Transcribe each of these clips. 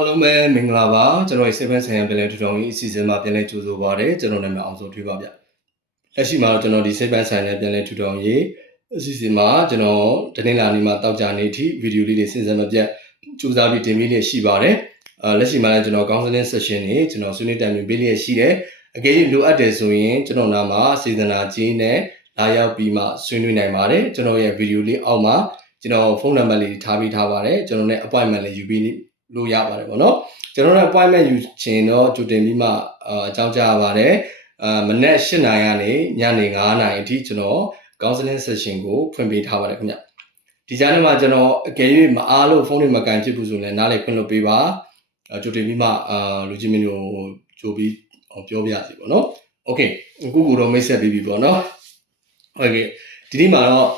အားလုံးပဲမင်္ဂလာပါကျွန်တော်ရဲ့ Seven ဆိုင်ရန်ပြန်လည်ထူထောင်ရေးအစီအစဉ်မှာပြန်လည်ကြိုဆိုပါရစေကျွန်တော်နာမည်အောင်စိုးထွေးပါဗျလက်ရှိမှာတော့ကျွန်တော်ဒီ Seven ဆိုင်ရန်ပြန်လည်ထူထောင်ရေးအစီအစဉ်မှာကျွန်တော်တနင်္လာနေ့မှာတောက်ကြနေထိဗီဒီယိုလေးတွေစဉ်ဆက်မပြတ်ကြိုးစားပြီးတင်ပေးနေရှိပါတယ်အဲလက်ရှိမှာလည်းကျွန်တော် counseling session တွေကျွန်တော်ဆွေးနွေးတိုင်ပင်ပေးနေရှိတယ်အကယ်၍လိုအပ်တယ်ဆိုရင်ကျွန်တော်နာမှာစေတနာကြီးနဲ့လာရောက်ပြီးမှဆွေးနွေးနိုင်ပါတယ်ကျွန်တော်ရဲ့ဗီဒီယိုလေးအောက်မှာကျွန်တော်ဖုန်းနံပါတ်လေးထားပေးထားပါတယ်ကျွန်တော်နဲ့ appointment လေးယူပြီး လို့ရပါတယ်ပေါ့နော်ကျွန်တော်တို့ appointment ယူချင်တော့ကြိုတင်ပြီးမှအာအကြောင်းကြားရပါတယ်အာမနက်၈နာရီကနေညနေ9နာရီအထိကျွန်တော် counseling session ကိုဖွင့်ပေးထားပါတယ်ခင်ဗျဒီကြားထဲမှာကျွန်တော်အကယ်၍မအားလို့ဖုန်းတွေမကန်ဖြစ်ဘူးဆိုရင်လည်းနားလေခွင့်လုပ်ပေးပါအာကြိုတင်ပြီးမှအာလူချင်းမင်းတို့ကြိုပြီးပြောပြရစီပေါ့နော်โอเคအခုကူတော့မိတ်ဆက်ပြီးပြီပေါ့နော်ဟုတ်ကဲ့ဒီနေ့မှာတော့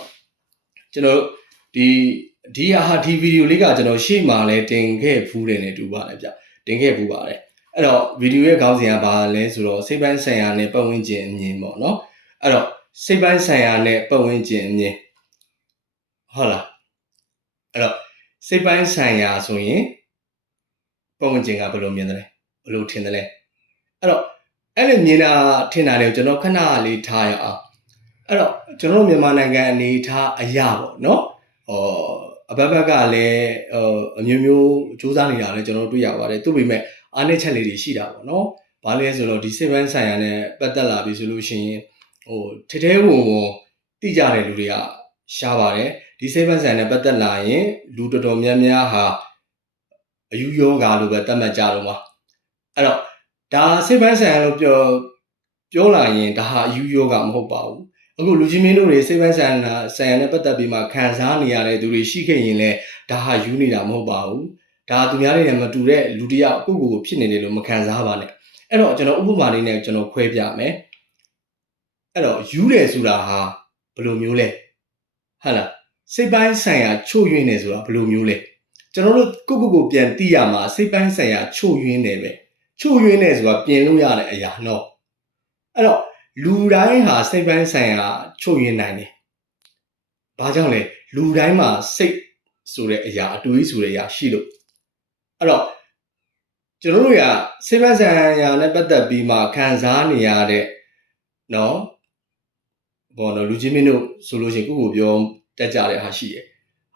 ကျွန်တော်တို့ဒီ ဒီဟာဒီဗီဒီယိုလေးကကျွန်တော်ရှေ့မှာလဲတင်ခဲ့ဖူးတယ်နဲ့တူပါတယ်ဗျတင်ခဲ့ဖူးပါတယ်အဲ့တော့ဗီဒီယိုရဲ့ခေါင်းစဉ်ကဘာလဲဆိုတော့စိတ်ပိုင်းဆိုင်ရာနဲ့ပတ်ဝန်းကျင်အမြင်ပေါ့နော်အဲ့တော့စိတ်ပိုင်းဆိုင်ရာနဲ့ပတ်ဝန်းကျင်အမြင်ဟုတ်လားအဲ့တော့စိတ်ပိုင်းဆိုင်ရာဆိုရင်ပတ်ဝန်းကျင်ကဘယ်လိုမြင်တယ်လဲဘယ်လိုထင်တယ်လဲအဲ့တော့အဲ့လိုမြင်တာထင်တာတွေကိုကျွန်တော်ခဏလေးထားရအောင်အဲ့တော့ကျွန်တော်မြန်မာနိုင်ငံအနေထားအရာပေါ့နော်ဟော အဘက်ဘက်ကလည်းဟိုအမျိုးမျိုးစူးစမ်းနေတာလည်းကျွန်တော်တွေ့ရပါတယ်သူ့ပေမဲ့အားနည်းချက်လေးတွေရှိတာပေါ့နော်ဘာလဲဆိုတော့ဒီစိတ်ပိုင်းဆိုင်ရာနဲ့ပတ်သက်လာပြီဆိုလို့ရှိရင်ဟိုထဲထဲဝင်ဝင်တိကြတဲ့လူတွေကရှားပါတယ်ဒီစိတ်ပိုင်းဆိုင်ရာနဲ့ပတ်သက်လာရင်လူတော်တော်များများဟာအယူယောဂါလို့ပဲသတ်မှတ်ကြတော့မှာအဲ့တော့ဒါစိတ်ပိုင်းဆိုင်ရာလို့ပြောပြောလာရင်ဒါဟာအယူယောဂါမဟုတ်ပါဘူး အခုလူချင်းမင်းတို့တွေစိတ်ပိုင်းဆိုင်ရာဆိုင်ရာနဲ့ပတ်သက်ပြီးမှခံစားနေရတဲ့သူတွေရှိခဲ့ရင်လည်းဒါဟာယူနေတာမဟုတ်ပါဘူးဒါသူများတွေနဲ့မတူတဲ့လူတစ်ယောက်အခုကိုဖြစ်နေတယ်လို့မခံစားပါနဲ့အဲ့တော့ကျွန်တော်ဥပမာလေးနဲ့ကျွန်တော်ခွဲပြမယ်အဲ့တော့ယူတယ်ဆိုတာဟာဘယ်လိုမျိုးလဲဟုတ်လားစိတ်ပိုင်းဆိုင်ရာချို့ယွင်းနေဆိုတာဘယ်လိုမျိုးလဲကျွန်တော်တို့ကိုကိုကိုပြန်သိရမှာစိတ်ပိုင်းဆိုင်ရာချို့ယွင်းနေပဲချို့ယွင်းနေဆိုတာပြင်လို့ရတဲ့အရာနော်အဲ့တော့ လူတိုင်းဟာစိတ်ပိုင်းဆိုင်ရာချို့ယွင်းနိုင်တယ်။ဘာကြောင့်လဲလူတိုင်းမှာစိတ်ဆိုတဲ့အရာအတူကြီးဆိုတဲ့အရာရှိလို့အဲ့တော့ကျွန်တော်တို့ကစိတ်ပိုင်းဆိုင်ရာနဲ့ပတ်သက်ပြီးမှခံစားနေရတဲ့နော်ဘောနော်လူချင်းမင်းတို့ဆိုလို့ရှိရင်ကိုကိုပြောတက်ကြတဲ့ဟာရှိတယ်။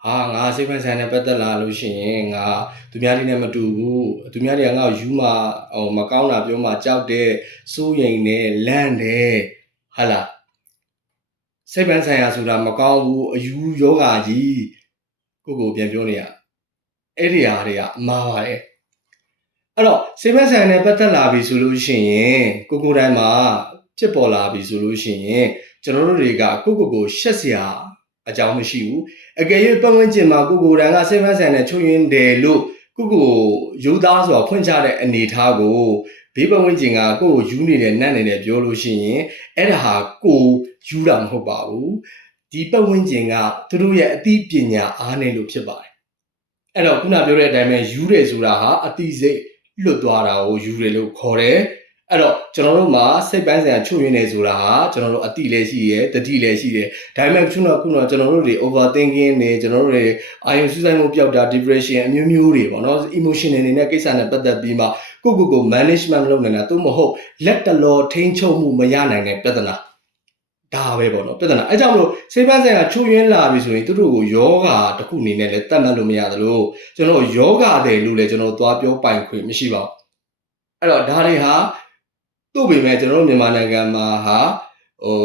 ဟာငါစိတ်ပိုင်းဆိုင်နဲ့ပတ်သက်လာလို့ရှိရင်ငါသူများတွေနဲ့မတူဘူးသူများတွေကငါ့ကိုယူမှဟိုမကောင်းတာပြောမှကြောက်တဲ့စိုးရိမ်တဲ့လန့်တဲ့ဟာလားစိတ်ပိုင်းဆိုင်ရာဆိုတာမကောင်းဘူးအယူယောဂါကြီးကိုကိုပြန်ပြောနေရအဲ့ဒီဟာတွေကအမှားပါတယ်အဲ့တော့စိတ်ပိုင်းဆိုင်ရာနဲ့ပတ်သက်လာပြီဆိုလို့ရှိရင်ကိုကိုတိုင်းမှာဖြစ်ပေါ်လာပြီဆိုလို့ရှိရင်ကျွန်တော်တို့တွေကကိုကိုကိုရှက်စရာ အကြောင်းမရှိဘူးအကယ်၍ပတ်ဝန်းကျင်မှာကိုကိုတန်ကစိတ်ပိုင်းဆိုင်ရာနဲ့ချုံရင်းတယ်လို့ကိုကိုယူသားဆိုတာဖွင့်ချတဲ့အနေအထားကိုဘေးပတ်ဝန်းကျင်ကကိုကိုယူနေတယ်နတ်နေတယ်ပြောလို့ရှိရင်အဲ့ဒါဟာကိုယူတာမဟုတ်ပါဘူးဒီပတ်ဝန်းကျင်ကသူတို့ရဲ့အသိပညာအားနေလို့ဖြစ်ပါတယ်အဲ့တော့ခုနပြောတဲ့အတိုင်းပဲယူတယ်ဆိုတာဟာအသိစိတ်လွတ်သွားတာကိုယူတယ်လို့ခေါ်တယ် အဲ့တော့ကျွန်တော်တို့မှာစိတ်ပိုင်းဆိုင်ရာချုပ်ရင်းနေဆိုတာဟာကျွန်တော်တို့အတိလည်းရှိရဲတတိလည်းရှိတယ်ဒါပေမဲ့ခုနကခုနကကျွန်တော်တို့တွေ overthinking နေကျွန်တော်တို့တွေအာရုံစူးစိုက်မှုပျောက်တာ depression အမျိုးမျိုးတွေပေါ့နော် emotional တွေနဲ့ကိစ္စနဲ့ပတ်သက်ပြီးမှကိုကိုကို management လုပ်နေတာသို့မဟုတ်လက်တလောထိန်းချုပ်မှုမရနိုင်တဲ့ပြဿနာဒါပဲပေါ့နော်ပြဿနာအဲကြောင့်မလို့စိတ်ပိုင်းဆိုင်ရာချုပ်ရင်းလာပြီဆိုရင်သူတို့ကိုယောဂါတစ်ခုအနေနဲ့လည်းတတ်မှတ်လို့မရသလိုကျွန်တော်ယောဂါတယ်လို့လည်းကျွန်တော်သွားပြောပိုင်ခွင့်မရှိပါဘူးအဲ့တော့ဒါတွေဟာ သို့ပေမဲ့ကျွန်တော်တို့မြန်မာနိုင်ငံမှာဟာဟို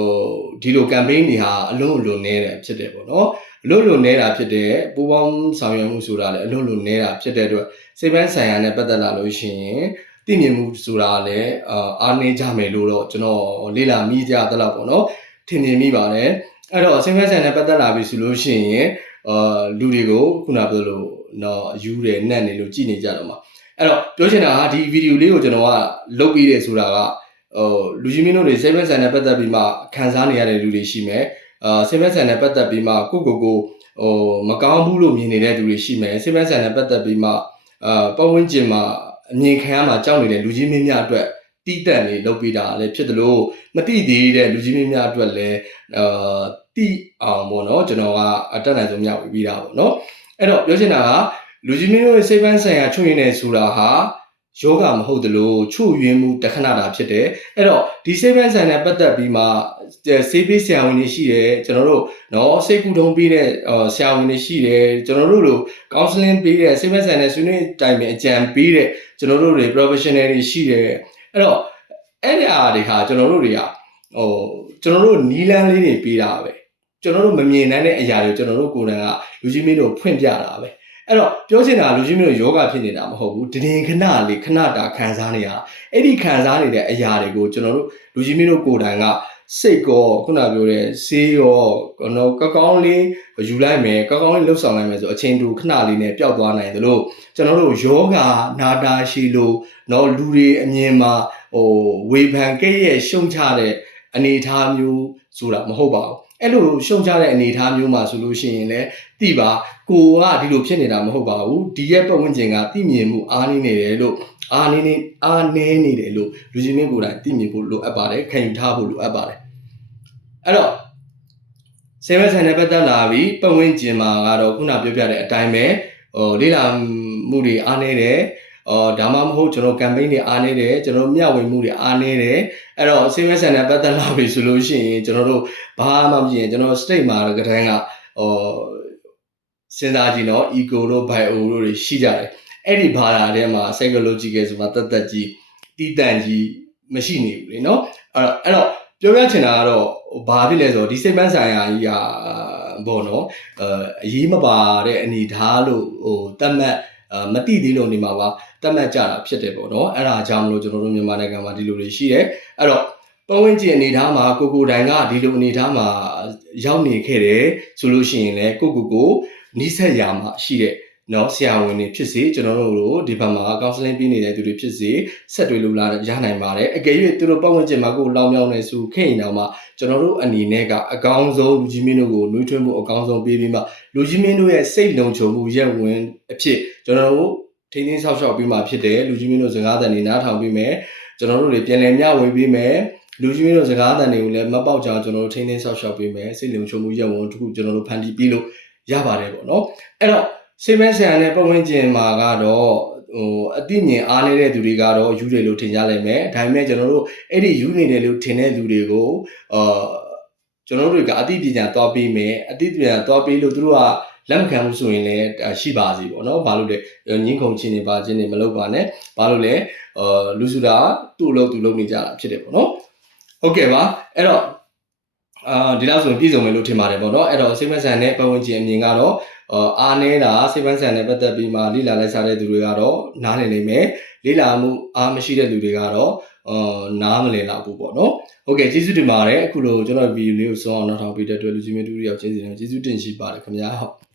ဒီလို campaign တွေဟာအလုံးအလုံးနေတာဖြစ်တယ်ပေါ့နော်အလုံးလုံးနေတာဖြစ်တယ်ပူပေါင်းဆောင်ရွက်မှုဆိုတာလည်းအလုံးလုံးနေတာဖြစ်တဲ့အတွက်စိတ်ပိုင်းဆိုင်ရာနဲ့ပတ်သက်လာလို့ရှိရင်သိမြင်မှုဆိုတာလည်းအာအားနည်းကြမယ်လို့တော့ကျွန်တော်လေ့လာမိကြသလောက်ပေါ့နော်ထင်မြင်မိပါတယ်အဲ့တော့စိတ်ပိုင်းဆိုင်ရာနဲ့ပတ်သက်လာပြီဆိုလို့ရှိရင်အာလူတွေကိုခုနပြောလို့တော့ယူတယ်နှက်နေလို့ကြည်နေကြတော့မှာ အဲ့တော့ပြောချင်တာကဒီဗီဒီယိုလေးကိုကျွန်တော်ကလုပ်ပြီးတယ်ဆိုတာကဟိုလူကြီးမင်းတို့တွေစိတ်ပိုင်းဆိုင်ရာနဲ့ပတ်သက်ပြီးမှခံစားနေရတဲ့လူတွေရှိမယ်အာစိတ်ပိုင်းဆိုင်ရာနဲ့ပတ်သက်ပြီးမှကိုကိုကိုဟိုမကောင်းဘူးလို့မြင်နေတဲ့လူတွေရှိမယ်စိတ်ပိုင်းဆိုင်ရာနဲ့ပတ်သက်ပြီးမှအာပတ်ဝန်းကျင်မှာအမြင်ခံရမှာကြောက်နေတဲ့လူကြီးမင်းများအတွက်တီးတက်နေလုပ်ပေးတာလည်းဖြစ်တယ်လို့မတိသေးတဲ့လူကြီးမင်းများအတွက်လည်းအာတိအောင်ပေါ့နော်ကျွန်တော်ကအတက်နိုင်ဆုံးမြောက်ပြီးတာပေါ့နော်အဲ့တော့ပြောချင်တာက လူကြီးမင်းတို့ရဲ့စိတ်ပိုင်းဆိုင်ရာချုပ်ရင်းနေဆိုတာဟာယောဂမဟုတ်သလိုချုပ်ရင်းမှုတခဏတာဖြစ်တယ်အဲ့တော့ဒီစိတ်ပိုင်းဆိုင်ရာပတ်သက်ပြီးမှစေးပေးဆရာဝန်တွေရှိတယ်ကျွန်တော်တို့နော်စိတ်ကူထုံးပေးတဲ့ဆရာဝန်တွေရှိတယ်ကျွန်တော်တို့လို counseling ပေးတဲ့စိတ်ပိုင်းဆိုင်ရာဆွေးနွေးတိုင်ပင်အကြံပေးတဲ့ကျွန်တော်တို့တွေ professional တွေရှိတယ်အဲ့တော့အဲ့ဒီအားတွေဟာကျွန်တော်တို့တွေကဟိုကျွန်တော်တို့နီလန်းလေးတွေပေးတာပဲကျွန်တော်တို့မမြင်နိုင်တဲ့အရာတွေကျွန်တော်တို့ကိုယ်တိုင်ကလူကြီးမင်းတို့ဖွင့်ပြတာပဲ အဲ့တော့ပြောချင်တာလူကြီးမျိုးယောဂဖြစ်နေတာမဟုတ်ဘူးတည်ငခဏလေးခဏတာခံစားနေရအဲ့ဒီခံစားနေတဲ့အရာတွေကိုကျွန်တော်တို့လူကြီးမျိုးကိုယ်တိုင်ကစိတ်ကောခုနပြောတဲ့ဆေးရောနော်ကောက်ကောင်းလေးယူလိုက်မယ်ကောက်ကောင်းလေးလှုပ်ဆောင်လိုက်မယ်ဆိုအချိန်တူခဏလေးနဲ့ပျောက်သွားနိုင်တယ်လို့ကျွန်တော်တို့ယောဂနာတာရှိလို့နော်လူတွေအမြင်မှာဟိုဝေဖန်ကဲ့ရဲ့ရှုံချတဲ့အနေအထားမျိုးဆိုတာမဟုတ်ပါဘူး အဲ့လိုရှုံချတဲ့အနေအထားမျိုးမှာဆိုလို့ရှိရင်လည်းတိပါကိုကဒီလိုဖြစ်နေတာမဟုတ်ပါဘူးဒီရဲ့ပတ်ဝန်းကျင်ကသိမြင်မှုအားနည်းနေတယ်လို့အားနည်းနေအားနည်းနေတယ်လို့လူချင်းမင်းကိုယ်တိုင်သိမြင်ဖို့လိုအပ်ပါတယ်ခံယူထားဖို့လိုအပ်ပါတယ်အဲ့တော့ဆေးဝါးဆိုင်နဲ့ပတ်သက်လာပြီးပတ်ဝန်းကျင်မှာကတော့ခုနပြောပြတဲ့အတိုင်းပဲဟိုလေးလာမှုတွေအားနည်းတယ်အော်ဒါမှမဟုတ်ကျွန်တော် campaign တွေအားနေတယ်ကျွန်တော်မျှဝေမှုတွေအားနေတယ် အဲ့တော့ sales and ပတ်သက်လာပြီဆိုလို့ရှိရင်ကျွန်တော်တို့ဘာမှမဖြစ်ရင်ကျွန်တော် state မှာကတည်းကဟိုစဉ်းစားကြည့်နော် eco တို့ bio တို့တွေရှိကြတယ်အဲ့ဒီဘာသာထဲမှာ psychological ဆိုတာတတ်တတ်ကြီးတီးတန့်ကြီးမရှိနေဘူးလေနော်အဲ့တော့အဲ့တော့ပြောပြချင်တာကတော့ဘာဖြစ်လဲဆိုတော့ဒီစိတ်ပန်းဆိုင်ရာကြီးကဘောနော်အရေးမပါတဲ့အနေထားလို့ဟိုတတ်မှတ် မတိသေးလို့နေမှာပါတတ်မှတ်ကြတာဖြစ်တယ်ပေါ့နော်အဲ့ဒါကြောင့်မလို့ကျွန်တော်တို့မြန်မာနိုင်ငံမှာဒီလိုတွေရှိတယ်အဲ့တော့ပတ်ဝန်းကျင်အနေထားမှာကိုကိုတိုင်ကဒီလိုအနေထားမှာရောက်နေခဲ့တယ်ဆိုလို့ရှိရင်လည်းကိုကိုကိုနီးစပ်ရာမှာရှိတဲ့ နော်ဆရာဝန်တွေဖြစ်စေကျွန်တော်တို့တို့ဒီဘက်မှာ counseling ပေးနေတဲ့သူတွေဖြစ်စေဆက်တွေ့လို့လာရနိုင်ပါတယ်အကယ်၍သူတို့ပတ်ဝန်းကျင်မှာကိုလောင်မြောင်းနေဆိုခဲ့ရင်တော့မှကျွန်တော်တို့အနေနဲ့ကအကောင်းဆုံးလူကြီးမင်းတို့ကိုနှွေးထွေးမှုအကောင်းဆုံးပေးပြီးမှလူကြီးမင်းတို့ရဲ့စိတ်လုံခြုံမှုရက်ဝင်အဖြစ်ကျွန်တော်တို့ထိန်းသိမ်းဆောက်ရှောက်ပြီးမှဖြစ်တယ်လူကြီးမင်းတို့စကားသံတွေနားထောင်ပြီးမယ်ကျွန်တော်တို့တွေပြန်လည်မျှဝေပြီးမယ်လူကြီးမင်းတို့စကားသံတွေကိုလည်းမပေါက်ကြအောင်ကျွန်တော်တို့ထိန်းသိမ်းဆောက်ရှောက်ပေးမယ်စိတ်လုံခြုံမှုရက်ဝင်တခုကျွန်တော်တို့ဖန်တီးပြီးလို့ရပါတယ်ပေါ့နော်အဲ့တော့ စေမဆန်နဲ့ပတ်ဝန်းကျင်မှာကတော့ဟိုအသိဉာဏ်အားနေတဲ့သူတွေကတော့ယူတယ်လို့ထင်ကြလိုက်မယ်ဒါပေမဲ့ကျွန်တော်တို့အဲ့ဒီယူနေတယ်လို့ထင်တဲ့လူတွေကိုအာကျွန်တော်တို့တွေကအသိပညာသွားပေးမယ်အသိပညာသွားပေးလို့သူတို့ကလက်မခံဘူးဆိုရင်လည်းရှိပါစီပေါ့နော်ဘာလို့လဲညင်းခုန်ချင်းနေပါချင်းနေမလုပ်ပါနဲ့ဘာလို့လဲအာလူစုတာသူ့အလုပ်သူလုပ်နေကြတာဖြစ်တယ်ပေါ့နော်ဟုတ်ကဲ့ပါအဲ့တော့အာဒီလောက်ဆိုရင်ပြည့်စုံမယ်လို့ထင်ပါတယ်ပေါ့နော်အဲ့တော့စိတ်မဆန်တဲ့ပတ်ဝန်းကျင်အမြင်ကတော့ အားနေတာစိတ်ပန်းဆန်နဲ့ပတ်သက်ပြီးမှလိလာလိုက်စားတဲ့သူတွေကတော့နားလည်နိုင်မယ်လိလာမှုအားမရှိတဲ့လူတွေကတော့အာနားမလည်တော့ဘူးပေါ့နော်ဟုတ်ကဲ့ကျေးဇူးတင်ပါတယ်အခုလိုကျွန်တော်ဗီဒီယိုလေးကိုဆုံးအောင်နောက်ထောင်ပေးတဲ့အတွက်လူကြီးမျိုးတူတယောက်ချင်းစီနဲ့ကျေးဇူးတင်ရှိပါတယ်ခင်ဗျာဟုတ်